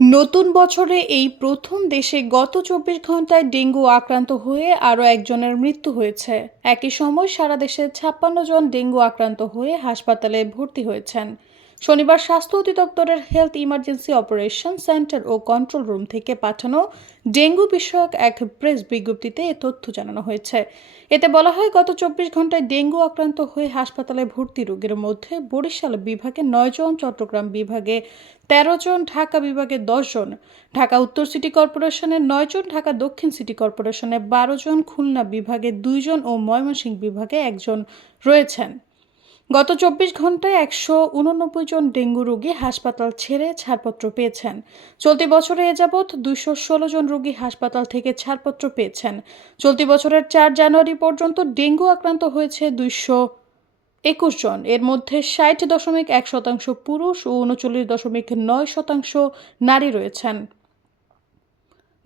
নতুন বছরে এই প্রথম দেশে গত চব্বিশ ঘন্টায় ডেঙ্গু আক্রান্ত হয়ে আরও একজনের মৃত্যু হয়েছে। একই সময় সারা দেশে ছাপ্পান্ন জন ডেঙ্গু আক্রান্ত হয়ে হাসপাতালে ভর্তি হয়েছেন। শনিবার স্বাস্থ্য অধিদপ্তরের হেলথ ইমার্জেন্সি অপারেশন সেন্টার ও কন্ট্রোল রুম থেকে পাঠানো ডেঙ্গু বিষয়ক এক প্রেস বিজ্ঞপ্তিতে এ তথ্য জানানো হয়েছে। এতে বলা হয়, গত চব্বিশ ঘন্টায় ডেঙ্গু আক্রান্ত হয়ে হাসপাতালে ভর্তি রোগীর মধ্যে বরিশাল বিভাগে নয় জন, চট্টগ্রাম বিভাগে তেরো জন, ঢাকা বিভাগে জন, ঢাকা উত্তর সিটি কর্পোরেশনের নয় জন, ঢাকা দক্ষিণ সিটি কর্পোরেশনের বারো জন, খুলনা বিভাগে দুইজন ও ময়মনসিংহ বিভাগে একজন রয়েছেন। গত চব্বিশ ঘন্টায় একশো উননব্বই জন ডেঙ্গু রোগী হাসপাতাল ছেড়ে ছাড়পত্র পেয়েছেন। চলতি বছরে এ যাবৎ দুইশো ষোলো জন রোগী হাসপাতাল থেকে ছাড়পত্র পেয়েছেন। চলতি বছরের চার জানুয়ারি পর্যন্ত ডেঙ্গু আক্রান্ত হয়েছে দুইশো একুশ জন। এর মধ্যে ষাট দশমিক এক শতাংশ পুরুষ ও উনচল্লিশ দশমিক নয় শতাংশ নারী রয়েছেন।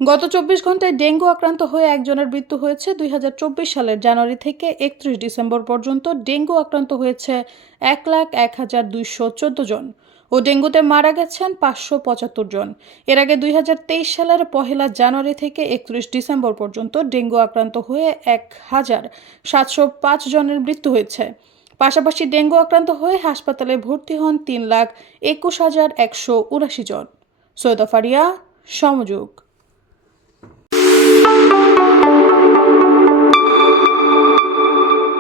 গত চব্বিশ ঘন্টায় ডেঙ্গু আক্রান্ত হয়ে একজনের মৃত্যু হয়েছে দুই হাজার চব্বিশ সালের জানুয়ারি থেকে একত্রিশ ডিসেম্বর পর্যন্ত ডেঙ্গু আক্রান্ত হয়েছে এক লাখ এক হাজার দুইশো চোদ্দ জন ও ডেঙ্গুতে মারা গেছেন পাঁচশো পঁচাত্তর জন। এর আগে দুই হাজার তেইশ সালের পহেলা জানুয়ারি থেকে একত্রিশ ডিসেম্বর পর্যন্ত ডেঙ্গু আক্রান্ত হয়ে এক হাজার সাতশো পাঁচ জনের মৃত্যু হয়েছে। পাশাপাশি ডেঙ্গু আক্রান্ত হয়ে হাসপাতালে ভর্তি হন তিন লাখ একুশ হাজার একশো উনাশি জন। সৈয়দ ফারিয়া সমযোগ।